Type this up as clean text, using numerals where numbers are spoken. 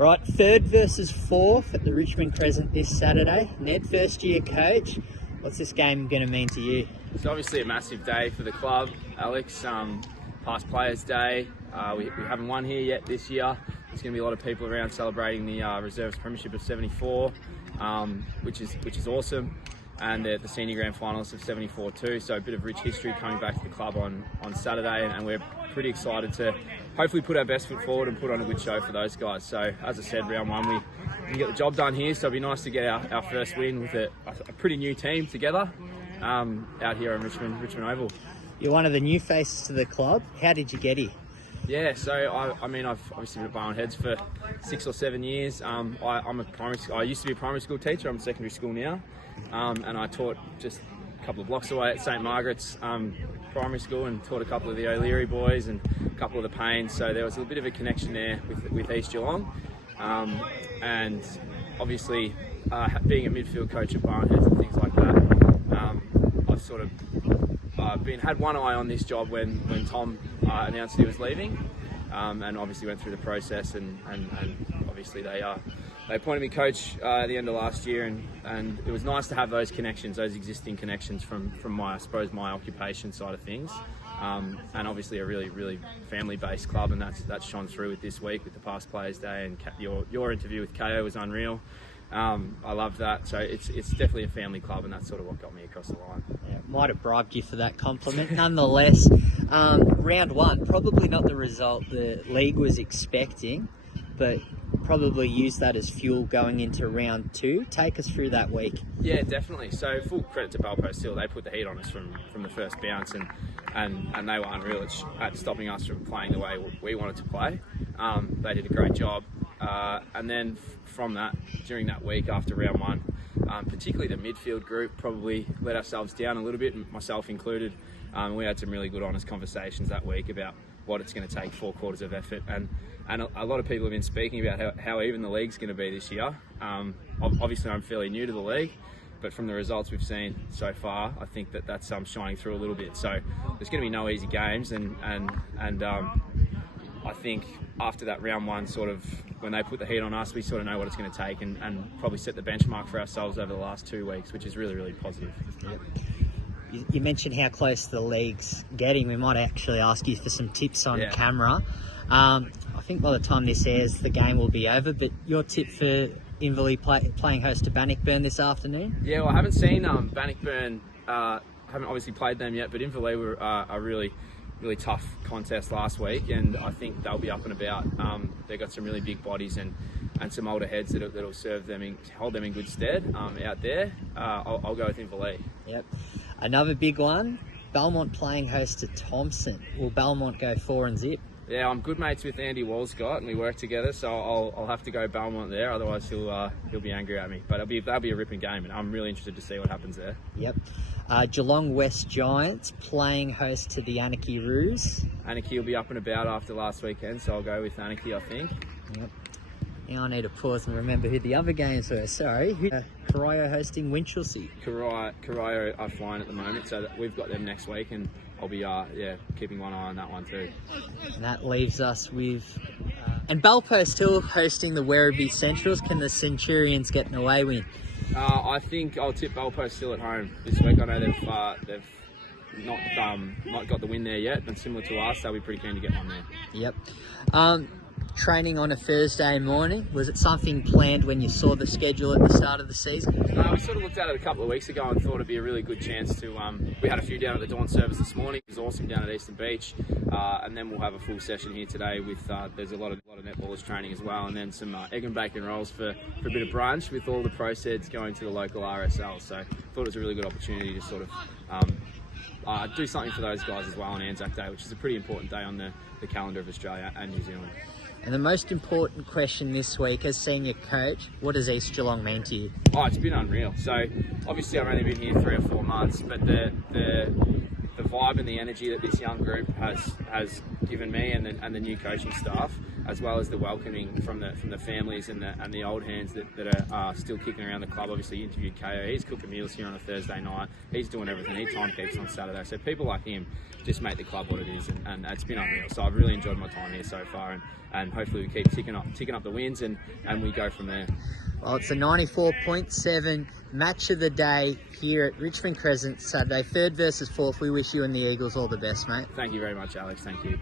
Right, third versus fourth at the Richmond Crescent this Saturday. Ned, first year coach. What's this game going to mean to you? It's obviously a massive day for the club, Alex. Past Players' Day. We haven't won here yet this year. There's going to be a lot of people around celebrating the Reserves Premiership of '74, which is awesome, and the senior grand finalists of '74 too. So a bit of rich history coming back to the club on Saturday, and we're pretty excited to hopefully put our best foot forward and put on a good show for those guys. So as I said, round one we get the job done here, so it'll be nice to get our first win with a pretty new team together out here on Richmond Oval. You're one of the new faces to the club. How did you get here? Yeah, so I've obviously been at Barwon Heads for 6 or 7 years. I used to be a primary school teacher. I'm at secondary school now, and I taught just a couple of blocks away at St Margaret's primary school, and taught a couple of the O'Leary boys and a couple of the Paynes. So there was a bit of a connection there with East Geelong, and obviously being a midfield coach at Barwon Heads and things like that, I've sort of had one eye on this job when Tom announced he was leaving, and obviously went through the process, and obviously they appointed me coach at the end of last year, and it was nice to have those connections, those existing connections from my occupation side of things, and obviously a really family-based club, and that's shone through with this week with the Past Players' Day, and your interview with KO was unreal. I love that. So it's definitely a family club, and that's sort of what got me across the line. Yeah, might have bribed you for that compliment. Nonetheless, round one, probably not the result the league was expecting, but probably use that as fuel going into round two. Take us through that week. Yeah, definitely. So full credit to Bellpost Hill. They put the heat on us from the first bounce, and they were unreal at stopping us from playing the way we wanted to play. They did a great job. And then from that, during that week after round one, particularly the midfield group probably let ourselves down a little bit, myself included. We had some really good honest conversations that week about what it's going to take, 4 quarters of effort, and a lot of people have been speaking about how even the league's going to be this year. Obviously I'm fairly new to the league, but from the results we've seen so far, I think that's shining through a little bit. So there's going to be no easy games, and I think after that round one, sort of when they put the heat on us, we sort of know what it's going to take, and probably set the benchmark for ourselves over the last 2 weeks, which is really positive. Yep. You mentioned how close the league's getting. We might actually ask you for some tips on camera. I think by the time this airs, the game will be over, but your tip for Inverleigh playing host to Bannockburn this afternoon? Yeah, well, I haven't seen Bannockburn, haven't obviously played them yet, but Inverleigh were a really tough contest last week, and I think they'll be up and about. They've got some really big bodies and some older heads that'll serve them hold them in good stead out there. I'll go with Inverleigh. Yep. Another big one, Belmont playing host to Thompson. Will Belmont go 4-0? Yeah, I'm good mates with Andy Walscott, and we work together, so I'll have to go Belmont there. Otherwise, he'll be angry at me. But that'll be a ripping game, and I'm really interested to see what happens there. Yep. Geelong West Giants playing host to the Anarchy Roos. Anarchy will be up and about after last weekend, so I'll go with Anarchy, I think. Yep. Now I need to pause and remember who the other games were. Sorry. Corio hosting Winchelsea. Corio are flying at the moment, so we've got them next week, and I'll be keeping one eye on that one too. And that leaves us with and Bellpost Hill hosting the Werribee Centrals. Can the Centurions get an away win? I think I'll tip Bellpost Hill at home this week. I know they've not got the win there yet, but similar to us, they'll be pretty keen to get one there. Yep. Training on a Thursday morning, was it something planned when you saw the schedule at the start of the season? We sort of looked at it a couple of weeks ago and thought it'd be a really good chance to, we had a few down at the dawn service this morning. It was awesome down at Eastern Beach, and then we'll have a full session here today with, there's a lot of netballers training as well, and then some egg and bacon rolls for a bit of brunch with all the pro-seds going to the local RSL. So I thought it was a really good opportunity to sort of do something for those guys as well on Anzac Day, which is a pretty important day on the calendar of Australia and New Zealand. And the most important question this week as senior coach, what does East Geelong mean to you? Oh, it's been unreal. So obviously I've only been here 3 or 4 months, but the vibe and the energy that this young group has given me and the new coaching staff as well as the welcoming from the families and the old hands that are still kicking around the club. Obviously, you interviewed KO. He's cooking meals here on a Thursday night. He's doing everything. He timekeeps on Saturday. So people like him just make the club what it is, and it's been unreal. So I've really enjoyed my time here so far, and hopefully we keep ticking up the wins, and we go from there. Well, it's a 94.7 match of the day here at Richmond Crescent Saturday, 3rd versus 4th. We wish you and the Eagles all the best, mate. Thank you very much, Alex. Thank you.